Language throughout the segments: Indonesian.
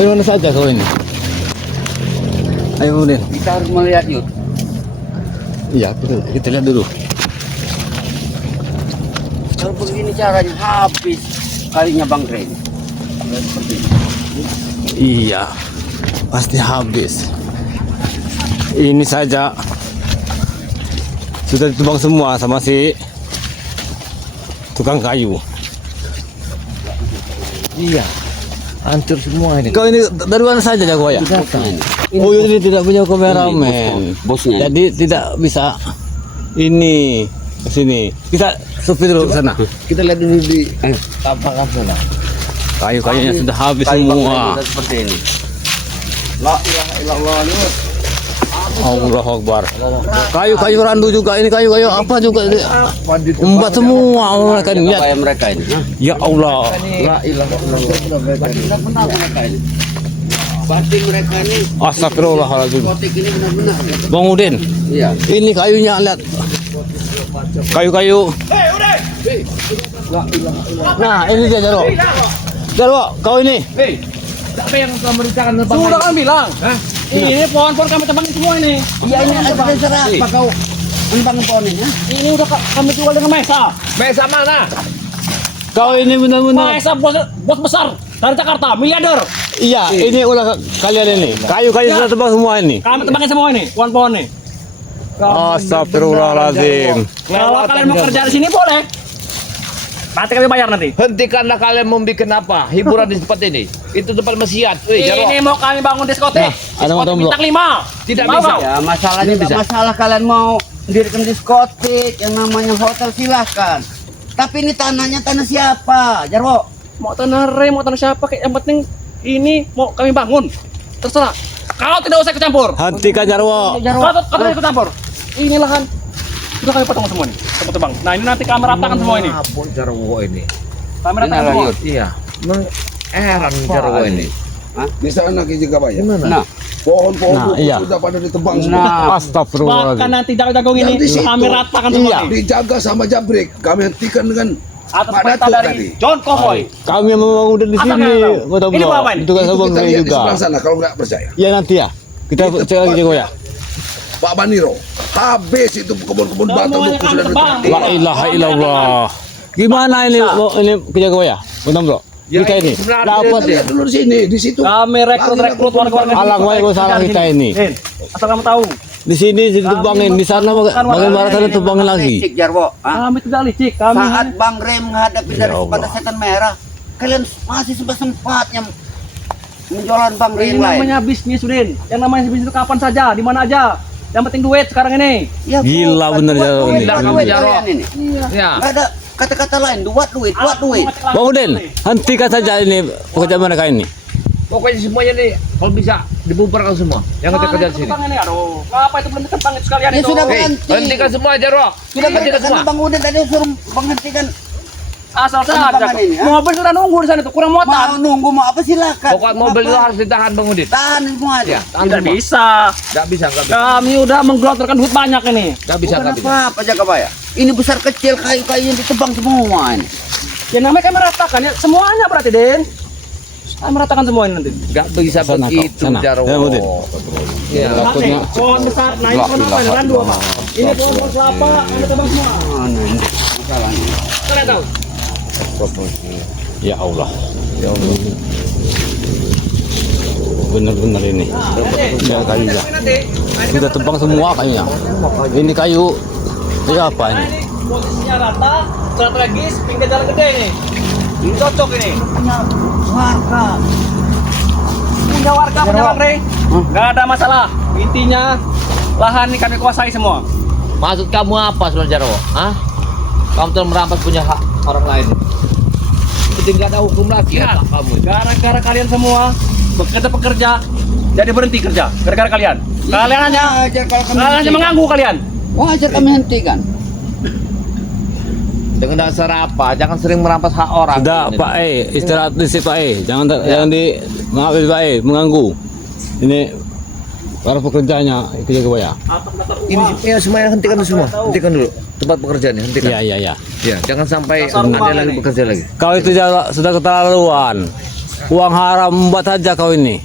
Dari mana saja kau ini? Ayo kemudian. Kita harus melihat yuk. Iya, kita lihat dulu. Kalau begini caranya habis kalinya Bang Ren. Seperti ini. Iya, pasti habis. Ini saja sudah ditebang semua sama si tukang kayu. Iya, hancur semua ini. Kau ini dari mana saja jago ya? Oh, ini tidak punya kameramen. Bosnya. Jadi tidak bisa ini ke sini. Kita supir dulu ke sana. Kita lihat dulu di tampakan sana. Kayu-kayunya sudah habis Kayu Bang semua. Ren seperti ini. La ilaha illallah Yud. Allahu Akbar. Kayu-kayu randu juga ini, kayu-kayu apa juga ini. Umbat semua mereka ini. Kayak mereka ini. Ya Allah. La ilaha illallah. Benar mereka ini. Berarti mereka ini Astagfirullahaladzim. kotik ini benar-benar. Bang Udin, Iya. ini kayunya lihat. Kayu-kayu. Nah, ini dia Jarwo. Jarwo, kau ini. Siapa yang kamu rencanakan tentang Sudah kan bilang, ini pohon-pohon kami tebangin semua ini. Iya ini ada terserah apa kau tentang pohon ini? Ini udah kami jual dengan Mesa. Mesa mana? Kau ini benar-benar. Mesa bos besar dari Jakarta, miliarder. Iya, ini ulah kalian ini. Kayu-kayu sudah tebang semua ini. Kami tebangin semua ini, pohon-pohon ini. Astagfirullahaladzim. Kalau kalian mau kerja di sini boleh. Nanti kami bayar nanti. Hentikanlah kalian membuat apa? Hiburan di tempat ini. Itu tempat maksiat. Wih, Jarwo. Ini mau kami bangun diskotik. Nah, ada Diskotik motor bintang 5. Tidak Mau bisa. kau? Ya masalahnya Ini tidak bisa. masalah kalian mau mendirikan diskotik yang namanya hotel silahkan. Tapi ini tanahnya tanah siapa, Jarwo? Mau tanah rem, mau tanah siapa, kayak yang penting ini mau kami bangun. Terserah. Kau tidak usah ikut campur. Hentikan Jarwo. Kau tidak ikut campur. Ini lahan sudah kami potong semua nih, tebang. Nah ini nanti kami ratakan semua ini. Apa Jarwo ini? Kami ratakan semua. Iya. Heran Jarwo ini. Di sana Ki Jagabaya. Nah, Pohon-pohon Nah, buku iya. sudah pada ditebang semua. nah, Bahkan Astagfirullahaladzim. nanti jago-jago ini Yang di situ. kami ratakan semua Iya. nih. Dijaga sama Jabrik. Kami hentikan dengan Atas Pak perintah Datuk dari tadi. John Cowboy. Kami yang memang udah di Asal sini. kalian tahu. Betul Ini belum? apa ini? Itu kan Itu sabang kita lihat di juga. sebelah sana kalau nggak percaya. Ya nanti ya. Kita cek lagi Jago ya. Pak Baniro, habis itu kebun-kebun batu Semuanya buku kan sudah terbang. ditebang. La ilaha illallah. Gimana ini ke Jago ya? Betul bro. Ya, Kita ini sebenarnya dapat Kita lihat dulu sini, di situ. Kami rekrut warga-warga Alang sini. wae salah kita ini. Asal kamu tahu, Di sini ditebangin, di sana bagian barat sana tebangin lagi. licik, Jarwo. kami tidak licik. Kami Saat Bang Rem menghadapi dari Allah. pada setan merah, kalian masih sempat-sempatnya menjualan Bang Rem ini lain. namanya bisnis, Udin. Yang namanya bisnis itu kapan saja, di mana aja. Yang penting duit sekarang ini. Ya, Gila bukan, bener, buat Jarwo duit, ini. buat Gila, duit Jarwo. kalian ini. Ya. Nggak ada kata-kata lain, buat duit, buat duit. Bang Udin, hentikan saja ini pekerjaan mereka ini. Pokoknya semuanya nih kalau bisa dibubarkan semua. Yang kita kerja di sini. Ini, aduh, ngapa itu belum ditebang itu sekalian Ya itu? sudah, Hei, berhenti. hentikan semua Jarwo. Sudah Hentikan berhenti semua. Bang Udin tadi suruh menghentikan. Asal saja. Tembakan ini, ya? Mobil sudah nunggu di sana tuh, kurang Mau muatan. nunggu mau apa silakan. Pokok mobil itu harus ditahan Bang Udin. Tahan semua aja. Ya, tahan Tidak semua. bisa. Nggak bisa, nggak bisa. Kami udah menggelontorkan duit banyak ini. Nggak bisa, Bukan nggak bisa. apa-apa Jagabaya. Ini besar kecil kayu-kayu yang ditebang semua ini. Ya namanya kami ratakan ya, semuanya berarti, Den. Kami ratakan semua ini nanti. Nggak bisa Sana, begitu sana. Jarwo. Ya, Udin. Iya. Nah, nih, pohon besar, nah ini pohon apa? Ini randu apa? Ini pohon kelapa, kami tebang semua. Mana ini masalahnya? Kalian tahu? Ya Allah. Ya Allah. Benar-benar ini. Ya kayunya. Sudah tebang semua kayunya. Ini kayu. Kayu apa ini? Ini posisinya rata, strategis, pinggir jalan gede nih. Ini cocok ini. Punya warga. Punya warga, punya Bang Rey. Nggak ada masalah. Intinya lahan ini kami kuasai semua. Maksud kamu apa sebenarnya Jarwo? Hah? Kamu telah merampas punya hak orang lain. Jadi nggak ada hukum lagi Ya, ya kamu. gara-gara kalian semua pekerja, jadi berhenti kerja. Gara-gara kalian. Kalian hanya Wajar kalau kami kalian hanya hentikan. mengganggu kalian. Wajar kami hentikan. Dengan dasar apa? Jangan sering merampas hak orang. Sudah Pak istirahat di sini Pak Jangan jangan di maaf Pak mengganggu. Ini para pekerjanya itu Jago ya. Ini ya semuanya hentikan dulu semua. Hentikan dulu tempat pekerjaannya. Hentikan. Iya iya iya. Ya, jangan sampai Dasar ada uang lagi ini. bekerja lagi. Kau itu sudah keterlaluan. Uang haram buat saja kau ini.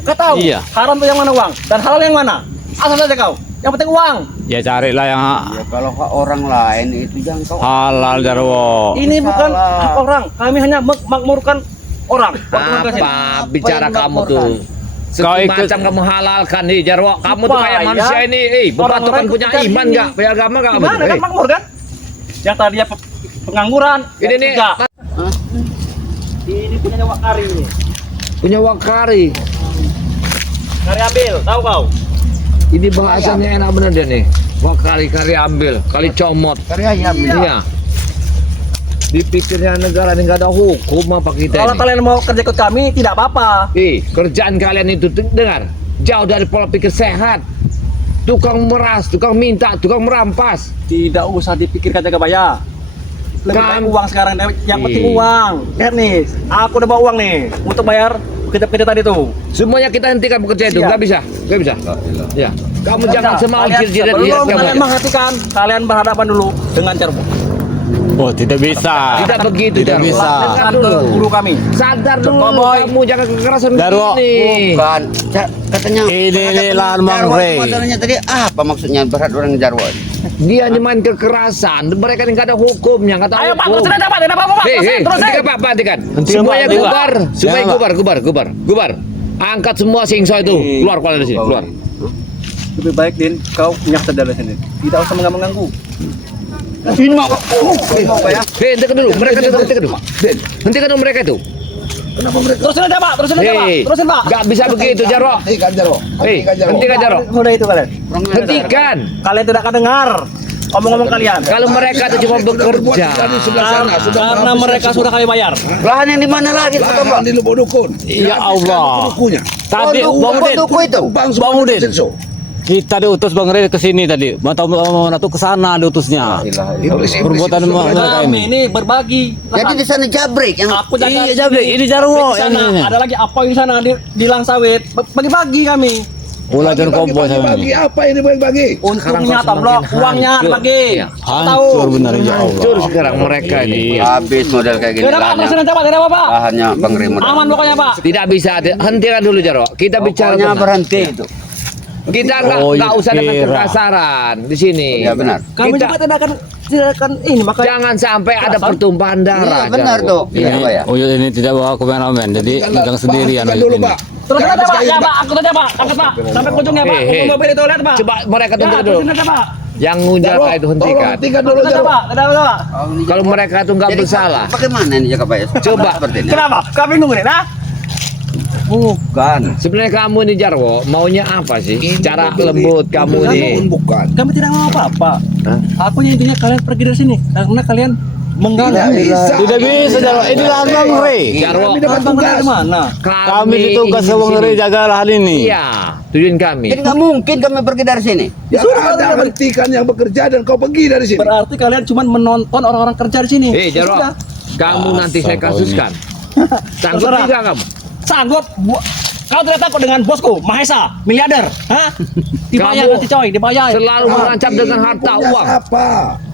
Kau tahu Iya. haram itu yang mana uang dan halal yang mana? Asal saja kau. Yang penting uang. Ya carilah yang Ya kalau hak orang lain itu jangan kau. halal Jarwo. Ini bukan Salah. hak orang. Kami hanya memakmurkan orang. Waktu mereka sini. Apa bicara yang kamu melaporkan? tuh? Kau ikut- Macam kamu halalkan nih Jarwo. Kamu tuh kayak Supaya manusia ini. Bebatukan orang-orang punya seperti iman ini. nggak? Punya agama nggak? kamu Gimana tuh? kan makmur kan? Yang tadinya pengangguran. Ini nih kerja. Ini punya Wak Kari ini. punya wakari. Kari ambil, tahu kau? Ini bahasanya enak bener dia nih. Wakari kari ambil, kali comot. Karya ya. Iya. Dipikirnya negara ini nggak ada hukum apa kita Kalau ini. kalian mau kerja ikut kami, tidak apa-apa. Kerjaan kalian itu dengar, jauh dari pola pikir sehat. Tukang meras, tukang minta, tukang merampas. Tidak usah dipikirkan jaga bayar. Lebih Kan- baik uang sekarang, yang penting Ih. uang. Lihat nih, aku udah bawa uang nih untuk bayar pekerja tadi tuh. Semuanya kita hentikan bekerja itu, Siap. nggak bisa, nggak bisa. Ya, kamu jangan semau Kalian jirat sebelum kalian kamu. menghatikan, kalian berhadapan dulu dengan Jarwo. Oh tidak bisa. Tidak begitu, Tidak Jarwo. bisa. Dengar Kan ke dulu. guru kami. Sadar dulu, Boy. kamu jangan kekerasan Jarwo. begini. Bukan. Katanya Ini lahan Bang Jarwo Rey. itu masalahnya tadi apa maksudnya berat orang Jarwo? Dia hanya main kekerasan. Mereka ini nggak ada hukumnya, nggak tahu Ayo Pak, hukum. terusin aja Pak, tidak apa-apa Pak, Hei, terusin, terusin. hentikan Pak, hentikan. Hentikan, Semuanya Pak, hentikan. gubar, semuanya Jangan, Pak. gubar. Angkat semua singso itu, keluar dari sini, keluar. Lebih baik Din, kau nyaksad dari sini. Tidak usah mengganggu. Ini mau apa ya? Hei, hentikan dulu, mereka itu, hentikan dulu. Hentikan dulu mereka itu. Kenapa mereka? Terusin aja Pak, terusin aja Pak, Hei, terusin Pak. nggak bisa begitu, Jarwo. Hentikan Jarwo. Hei, hentikan Jarwo. Udah itu kalian. Hentikan. Kalian tidak akan dengar omong-omong kalian. Kalau mereka itu cuma Sudah berbuat bekerja. di sebelah sana, sudah Karena menghabiskan mereka semua. sudah kami bayar. Lahan yang di mana lagi? Lahan di Lubuk Dukun. Ya Allah. Dukunya. Tadi Bang Udin, Duku itu. Bang Bang Udin. Senso. kita diutus Bang Rey ke sini tadi. Mana tuh ke sana diutusnya. Perbuatan mereka Kami ini. ini berbagi. Jadi di sana jabrik yang Aku jaga Iya, Jabre, ini Jarwo di yang sana. ini. Ada lagi apa di sana di Lang Sawit. Bagi-bagi kami. Pula dan kompos sama Bagi ini. apa ini bagi? Untungnya kau toblok, semakin uangnya hancur. bagi. Iya. Hancur benar ya Allah. Hancur sekarang mereka ini. habis model kayak gini Tidak Pak, lahannya. terusin aja Pak, tidak apa-apa. Lahannya Bang Rey model. Aman pokoknya Pak. Tidak bisa, hentikan dulu Jarwo. Kita bicara Pokoknya benar. berhenti itu. Kita Oh, nggak usah dengan kira. kekasaran di sini. Ya benar. Kami Kita- juga tidak akan ini makanya. Jangan sampai ada pertumpahan darah. Iya benar Jarwo. tuh. Iya Pak ya. Uyut ini tidak bawa kameramen, jadi pegang sendirian. Hentikan Uyut dulu ini. Pak. Terus Jangan aja Pak, habis ya kayu, Pak, angkut aja Pak, angkat Pak. Sampai ke ujungnya Pak, Hei, hei. mobil itu lihat Pak. Coba mereka Ya, hentikan dulu. terusin aja Pak. Yang ngunjak Jarwo, itu tolong hentikan. hentikan dulu Angkut aja Jarwo. Pak, tidak apa Pak. Kalau mereka itu nggak Jadi, bersalah. Bagaimana ini jaga Pak ya? Coba. Seperti ini. Kenapa? Kami nunggu nih, nah. Bukan. Sebenarnya kamu ini Jarwo maunya apa sih? Cara lembut kamu nih. Bukan. Kami tidak mau apa-apa. Aku intinya kalian pergi dari sini karena kalian Tidak mengganggu. bisa. Tidak bisa, Jarwo. Ini lahan Bang Rey. Jarwo, Kami dapat Abang tugas. dari mana? Kami ditugas ingin ke di Bang sini. Rey jaga lahan ini. Iya, tujuan kami. Jadi nggak mungkin kami pergi dari sini. Yang ada hentikan yang bekerja dan kau pergi dari sini. Berarti kalian cuma menonton orang-orang kerja di sini. Hei Jarwo, Sudah. kamu nanti saya Asal kau kasuskan. Sanggup Terserah. tidak kamu? Sanggup. Kau tidak takut dengan bosku, Mahesa, miliarder, hah? Dibayar Kamu nanti coy, dibayar. Selalu mengancam dengan harta Punya uang. siapa?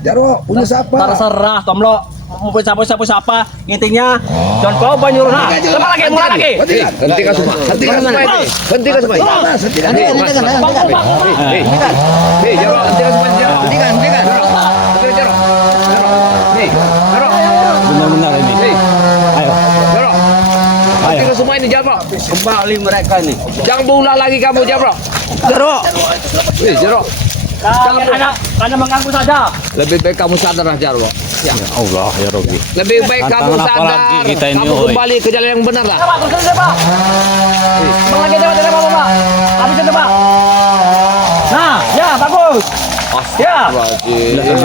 Jarwo, punya siapa? Terserah, Tomlo. Mau siapa, intinya John kau banyur nah. Coba lagi, mulai lagi. Hentikan. Hentikan semua. Hentikan semua ini. Hentikan semua ini. Mas, hentikan. Hentikan. Hei, hei, Jarwo, hentikan semua ini, Jarwo. Hentikan. Hentikan, Jarwo. Jarwo. Nih, Jarwo. Benar-benar ini. Hei, Ayo. Jarwo. Hentikan semua ini, Jarwo. Kembali mereka ini. Jangan berulang lagi kamu, Jarwo. Jarwo. Hei, Jarwo. Kalian hanya mengganggu saja. Lebih baik kamu sadar lah, Jarwo. Ya. Ya Allah ya Rabbi. Lebih baik kamu Tantangan apa sadar. lagi kita ini, Kamu oi? kembali ke jalan yang benar lah. Pak, terus aja Pak. Bang lagi coba tidak apa-apa Pak. Habis itu Pak. Nah, ya bagus. Ya. Ya terus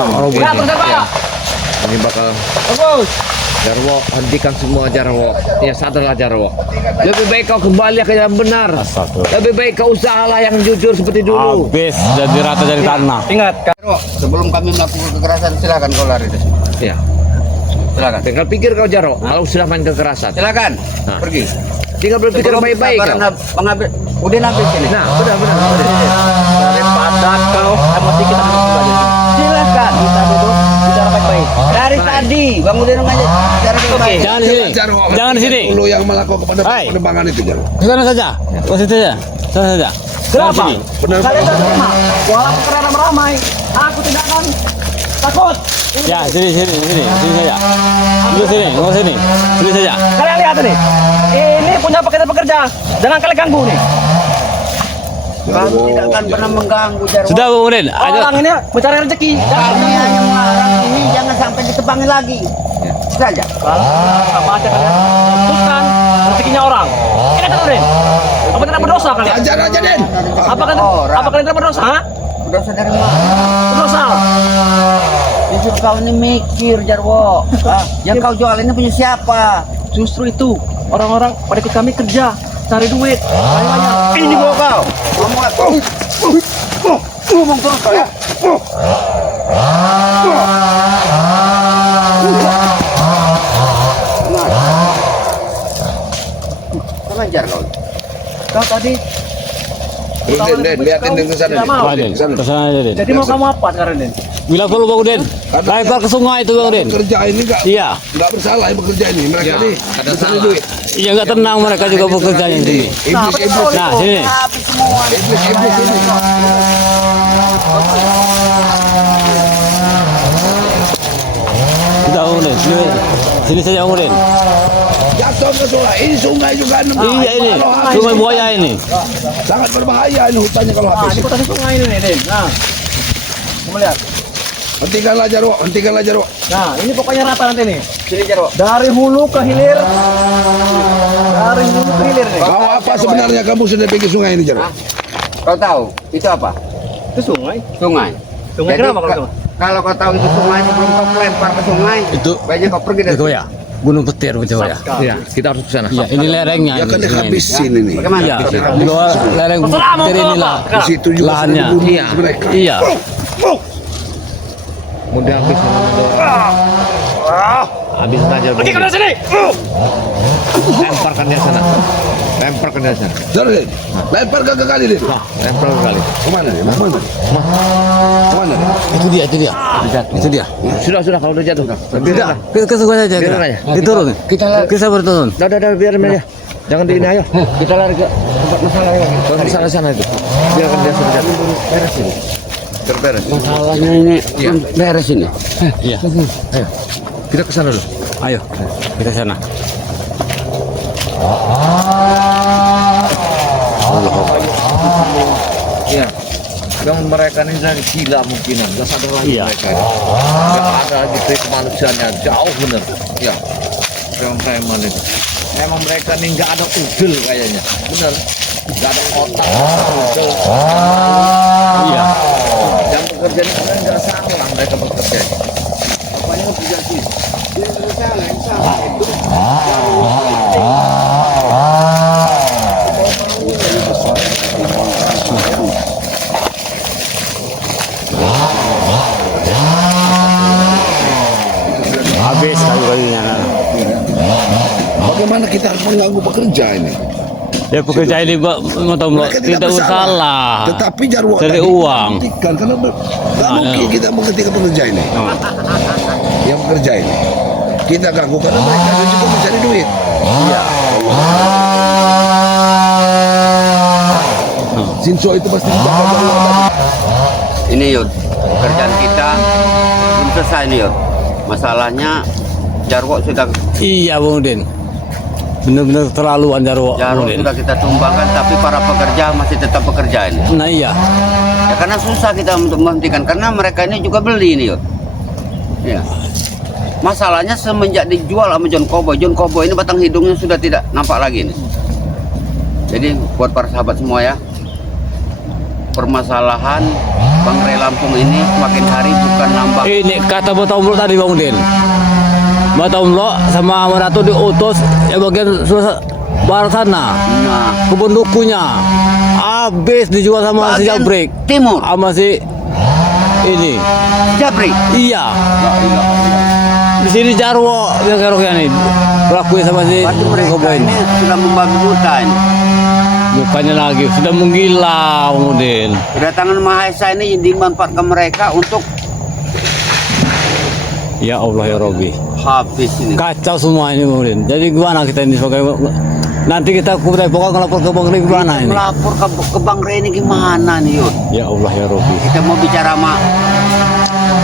aja Pak. Ini bakal Bagus. Jarwo, hentikan semua Jarwo. Ya sadarlah Jarwo. Lebih baik kau kembali ke jalan benar. Astagfirullah. Lebih baik kau usahalah yang jujur seperti dulu. Habis jadi rata dari tanah. Ingat, Jarwo, sebelum kami melakukan kekerasan silakan kau lari dari sini. Ya. Silakan. Tinggal pikir kau Jarwo. Kalau sudah main kekerasan, Silakan. Nah. Pergi. tinggal berpikir Sebelum baik-baik kau. kesabaran mengambil. Udah habis ini. Nah, benar. daripada kau emosi kita duduk saja. Silakan kita duduk bicara baik-baik. Dari tadi Bang Udin ngajak cara terbaik. Jangan di sini. Jarwo, Jangan di sini. Lu yang melakukan kepada Hai. penerbangan itu Jarwo. Ke sana saja. Ke situ saja. Sana saja. Kenapa? Jangan sini. Benar. Kalian terima. Walaupun karena ramai, aku tidak akan takut. Ya, sini saja. Dulu sini, ngomong sini. Sini saja. Kalian lihat ini. Ini punya pekerja-pekerja. Jangan kalian ganggu nih. Kami tidak akan pernah mengganggu Jarwo. Sudah Bang Udin, ayo. Orang ini mencari rezeki. Kami hanya melarang ini jangan sampai ditebangi lagi. Saja. Apa aja kalian putuskan rezekinya orang. Ini kan Udin. Apa tidak berdosa kalian? Ajar aja Den. Apa kalian tidak berdosa? Ha? Berdosa dari mana? Berdosa. Justru kau ini mikir Jarwo. Yang kau jual ini punya siapa? Justru itu orang-orang pada ikut kami kerja cari duit. Ini bawa kau. Ngomong apa? Ngomong terus kau ya. Pengajar kau. Kau tadi Den, liatin Den ke sana. Tidak mau. Udin, Ke sana. ke sana aja, Den. jadi mau kamu apa sekarang Den? Bilang dulu Bang Udin. Lempar ke sungai itu Bang Udin. Bekerja ini Iya. enggak bersalah yang bekerja ini. Mereka ini ada mencari salah. duit. Iya enggak tenang mereka juga bekerjanya di sini. Iblis. Nah, sini. Habis semua. Iblis ini. Sudah Bang Udin. Sini saja Bang Udin. Jatuh ke sungai. Ini sungai juga. Iya ini. Sungai buaya ini. Sangat berbahaya ini hutannya kalau Nah, habis. ini kota sungai ini nih Den. Nah, kamu lihat. Hentikanlah Jarwo. Nah, ini pokoknya rata nanti nih. Sini Jarwo. Dari hulu ke hilir. Dari hulu ke hilir nih. Kau apa sebenarnya kamu sudah pergi sungai ini Jarwo? Kau tahu itu apa? Itu sungai. Sungai. Sungai Jadi, kenapa kalau sungai? kalau kau tahu itu sungai sebelum kau lempar ke sungai, Itu baiknya kau pergi dari itu ya. Gunung Petir macam ya. Iya, kita harus ke sana. Iya, ini lerengnya. Ya kan ini sungai ini. dihabisin ini. Bagaimana? Iya, di bawah lereng Petir inilah. Di situ juga Lahannya. sudah dibunuh Iya. mereka. Iya. Mudah habis habis aja. Pergi ke sini. Lemparkan dia sana. Lemparkan dia sana. Jarwo, Den. Lempar ke kali Den. Lempar kali. Kemana Den? Kemana Den? Itu dia. Itu dia. Sudah kalau udah jatuh. Tidak, kita ke sungai saja. Biarin Kita. aja. Kita turun. Kita berturun. Udah biarin aja. Jangan di ini ayo. Kita lari ke tempat masalah yang masalah sana itu. Biarkan dia sudah jatuh. Beres ini. Terberes. Masalahnya ini beres ini. Iya. Ayo. Kita ke sana dulu. Ayo, kita sana. Iya. Yang mereka ini dari gila mungkinan, nggak sadar lagi Iya. mereka ini. Nggak ada gitu kemanusiaannya jauh bener. Ya, yang preman itu. Emang mereka ini nggak ada udel kayaknya, bener. Nggak ada otak, udel. Iya. Dan pekerjaan itu kan nggak salah mereka bekerja. Pokoknya kerja sih. Habis kali-kalinya. Bagaimana kita harus mengganggu pekerja ini? Ya pekerja ini tahu Mereka tidak bersalah. Tetapi Jarwo Cari tadi uang. menghentikan, karena nggak Nah, mungkin nah. kita menghentikan pekerja ini. Yang bekerja ini. Kita ganggu karena mereka juga mencari duit. Iya. Sinso itu pasti dijaga Jarwo tadi. Ini Yud, pekerjaan kita belum selesai nih Yud. Masalahnya Jarwo sudah Iya Bang Udin. Benar-benar terlaluan Jarwo. Jarwo Bang Udin. sudah kita tumbangkan, tapi para pekerja masih tetap bekerja ini. Nah iya. Ya karena susah kita untuk menghentikan karena mereka ini juga beli ini Yud. Ya. Masalahnya semenjak dijual sama John Cowboy ini batang hidungnya sudah tidak nampak lagi nih. Jadi buat para sahabat semua ya, permasalahan Bang Ray Lampung ini semakin hari bukan nambah. Ini kata Bata Umlo tadi Bang Udin. Bata Umlo sama Ratu diutus ya bagian barat sana. Nah, Kebun dukunya habis dijual sama si bagian Jabrik. timur, Sama si ini. Jabrik. Iya. Di sini Jarwo yang keroknya nih. Pelakunya sama si Berarti mereka Cowboy ini ini. sudah membagi hutan. Bukannya lagi sudah menggila Bang Udin. Kedatangan Mahesa ini dimanfaatkan mereka untuk Ya Allah ya Robbi. Habis ini. Kacau semua ini kemudian. Jadi gimana kita ini sebagai nanti kita pokoknya ngelapor ke Bang Rey gimana ini? Melapor ke Bang Rey ini gimana nih Yud? Ya Allah ya Robbi. Kita mau bicara sama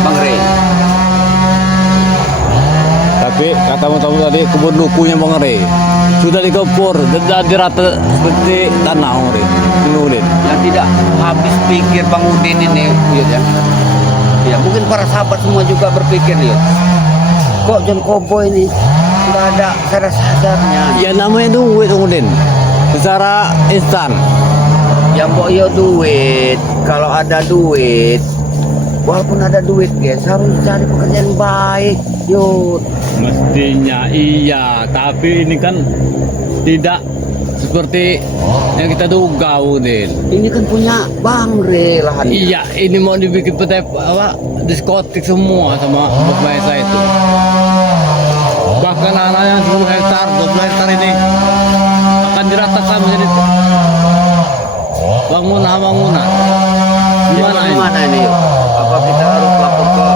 Bang Rey. Tapi katamu tahu tadi kebun lukunya Bang Rey sudah digempur dan dirata seperti tanah Bang Rey. Kemudian Yang tidak habis pikir Bang Udin ini Yud ya. Ya mungkin para sahabat semua juga berpikir Yud. Kok John Kobo ini nggak ada sadar-sadarnya? ya namanya duit kemudian secara instan. Ya mbok yo duit. Kalau ada duit, walaupun ada duit guys, harus cari pekerjaan baik Yud. Mestinya iya, tapi ini kan tidak seperti yang kita duga, Udin. Ini kan punya Bang Rey lahan. Iya, ini mau dibikin diskotik semua sama Buk Maesa itu. Bahkan anak yang 10 hektar, 20 hektar ini akan diratakan menjadi bangunan. Gimana ini Yud? Apa kita harus lapor ke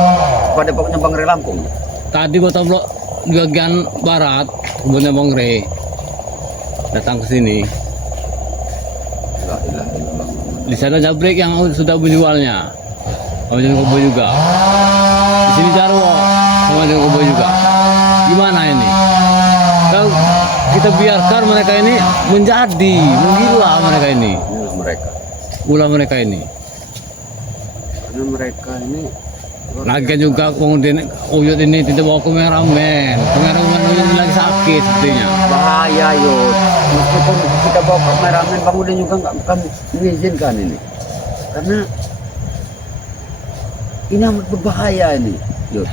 pada pokoknya Bang Rey Lampung? Tadi gua tahu di bagian barat kebunnya Bang Rey datang ke sini. Di sana Jabrik yang sudah menjualnya, sama John Kobo juga. Di sini Jarwo sama John Kobo juga. Gimana ini? Kalau kita biarkan mereka ini menjadi menggila mereka ini. Inilah mereka. Ulah mereka ini. Karena mereka ini Lagi juga kemudian Uyut ini tidak bawa kameramen. Kameramen Uyut lagi sakit sepertinya. bahaya Yud. Meskipun kita bawa kameramen, Bang Udin juga nggak akan mengizinkan ini. Karena ini amat berbahaya ini Yud.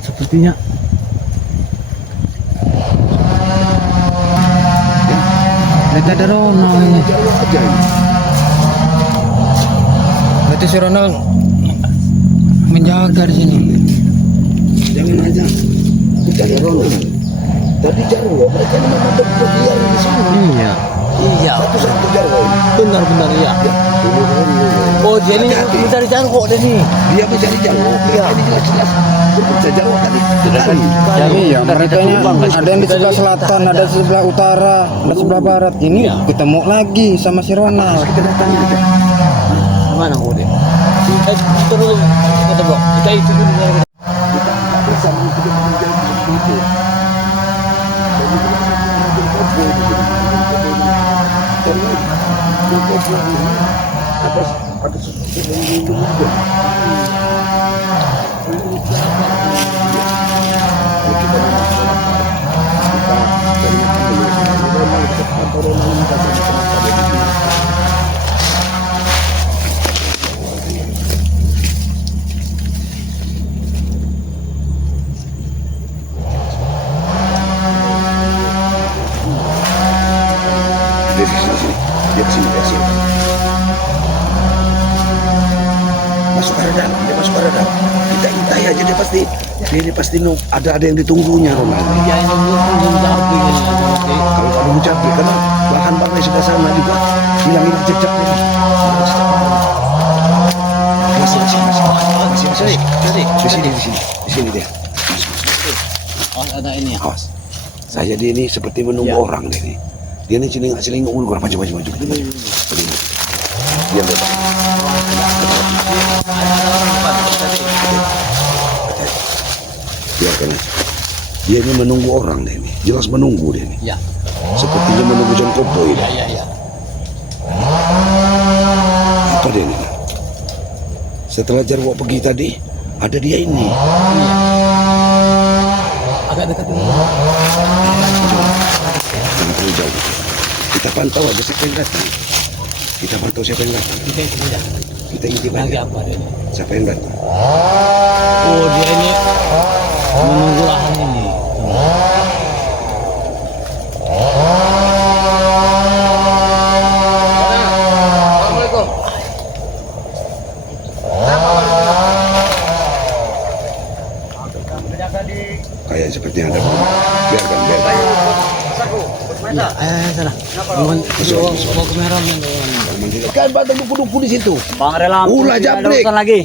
Sepertinya mereka ada Ronald ini. Jauh aja ini. Berarti si Ronald menjaga di sini. Jangan aja. Kita lihat Ronald. Tadi Jarwo, mereka ini memang berpergian di sini. Iya. Iya. Satu-satu Jarwo ini. Benar-benar iya. Ini Oh dia ini mencari Jarwo deh nih. dia mencari Jarwo. Iya. Ini jelas-jelas berbeda Jarwo tadi. Tadi. Jadi ya mereka ini ada yang di sebelah selatan, ada di sebelah utara, ada sebelah barat. Ini ketemu lagi sama si Ronald. Kita datang aja. Mana Udin? Kita dulu kita bawa. Kita itu dulu. Kita nggak bisa mengikuti menjadi seperti itu. Jadi kita harus menjadi Kobo di sini. Karena yang Kobo ini ada sesuatu yang melindungi dia. Kita dari makan dulu. Memang kita kantor Ronald minta sama pada di sini. Dia di sini. Dia di sini. Masuk ke dalam, dia masuk ke dalam. Kita intai aja dia pasti ada yang ditunggunya Ronald. Dia ini belum jadi ini. Kalau kamu capek karena bahan di sebelah sana juga hilang jejaknya. Masih. Di sini dia. Oh ada ini ya. Awas. Saya dia ini seperti menunggu orang dia ini. Dia ini selingkuh maju. Dia lepas. Biarkan aja. Dia ini menunggu orang dia ini. Jelas menunggu dia ini. Ya. Sepertinya menunggu John Kobo ini. Ya. Apa dia ini? Setelah Jarwo pergi tadi, ada dia ini. Agak dekat ini. Jangan terlalu jauh. Kita pantau aja siapa yang datang. Kita pantau siapa yang datang. Kita itu saja. Kita intip Lagi aja. apa dia ini? Siapa yang datang. Oh dia ini menunggu lahan ini. Assalamualaikum. Kayak seperti yang ada. Biarkan. Ya, sana. Bawa kameramen. Kan pada duku-duku di situ. Bang Rey Lampung Ulah tidak ada jabrik. urusan lagi.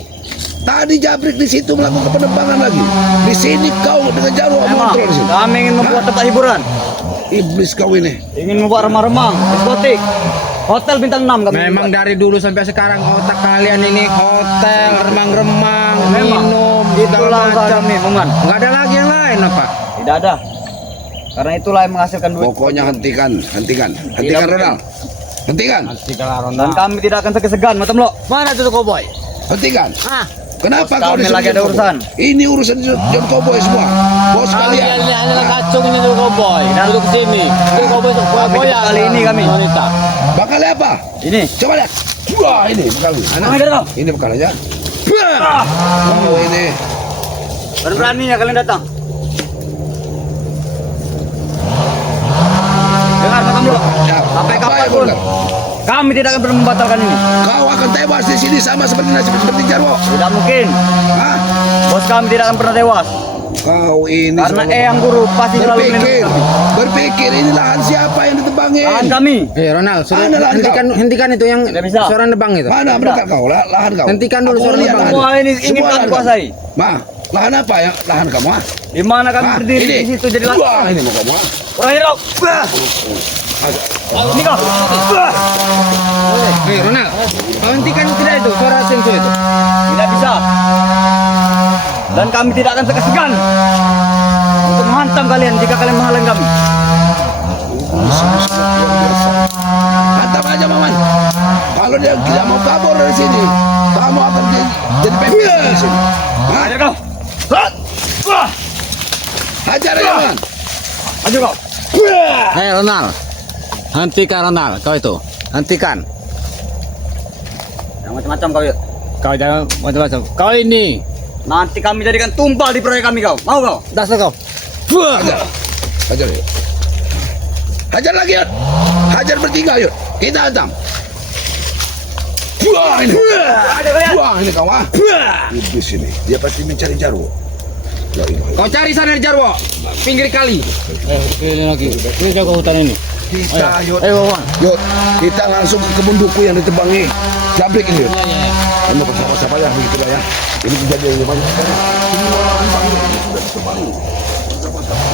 Tadi Jabrik di situ melakukan penerbangan lagi. Di sini kau dengan Jarwo Memang mengontrol di sini. kami ingin membuat tempat hiburan, Iblis kau ini. ingin membuat remang-remang, diskotik, hotel bintang 6 kami. Memang buat. dari dulu sampai sekarang otak kalian ini hotel, remang-remang, Memang minum, itulah usaha kami, Maman. Enggak ada lagi yang lain apa? Tidak ada. Karena itulah yang menghasilkan duit. Pokoknya hentikan mungkin. Ronald. Hentikan, Dan kami tidak akan segan, Matam lo. Mana tuh koboi? hentikan. Ah, Kenapa Bos kau kami disuruh lagi John ada Cowboy? urusan. Ini urusan John Cowboy semua. Bos kalian kalian. ini hanyalah kacung ini tuh koboi. Duduk sini. Tuh koboi tuh Kami goyang. kali ini kami. Wanita. Bakalnya apa? Ini. Coba lihat. Wah, ini bekalnya. Mana ada kau? Ini bekalnya. Oh, ini. Beraninya kalian datang. Dengar Matam lo. Ya, Sampai apa kapan yang pun benar? kami tidak akan pernah membatalkan ini. Kau akan tewas di sini sama seperti nasib seperti Jarwo. Tidak mungkin. Hah? Bos kami tidak akan pernah tewas. Kau ini Karena selalu Eyang Guru pasti selalu melindungi kami. berpikir ini lahan siapa yang ditebangin? Lahan kami. Ronald, suruh Mana lahan hentikan itu yang Tidak bisa. suara nebang itu. Mana mereka kau? Lahan kau. Hentikan dulu Aku suara lihat nebang. lahan. Semua ini ingin Semua kami lahan kuasai. Ma, lahan apa ya? Lahan kamu ah? Di mana kami Hah? berdiri di situ jadi Wah, lahan. ini mau kamu ah? Orang kau. Ini kau. Ronald, kau hentikan tidak itu suara senso itu. Tidak bisa. Dan kami tidak akan segan untuk menghantam kalian jika kalian menghalangi kami. Hantam aja Maman. Kalau dia tidak mau kabur dari sini, kamu akan jadi pepes di sini. Hah? Ajar kau. Wah. Hajar aja Maman. Ajar kau. Hei Ronald. Hentikan Ronald. Kau itu. Hentikan. Yang macam-macam kau yuk. Kau jangan macam-macam. Kau ini. Nanti kami jadikan tumpal di proyek kami kau. Mau kau? Dasar kau. Hajar. Hajar yuk. Hajar lagi yuk. Hajar bertiga yuk. Kita hantam. Wah ini. Wah ini kau ah. Iblis ini. Dia pasti mencari Jarwo. Ya ilah. Kau cari sana di Jarwo, pinggir kali. Ini lagi. Ini jaga hutan ini. Kita yuk. Ayo Bang. Yuk. Kita langsung ke kebun duku yang ditebangi Jabrik ini yuk. Ya, ya, ya. Kamu bersama-sama ya begitu lah ya. Ini kejadian yang banyak sekali. Semua orang panggil ini sudah ditebangi. Bersama-sama.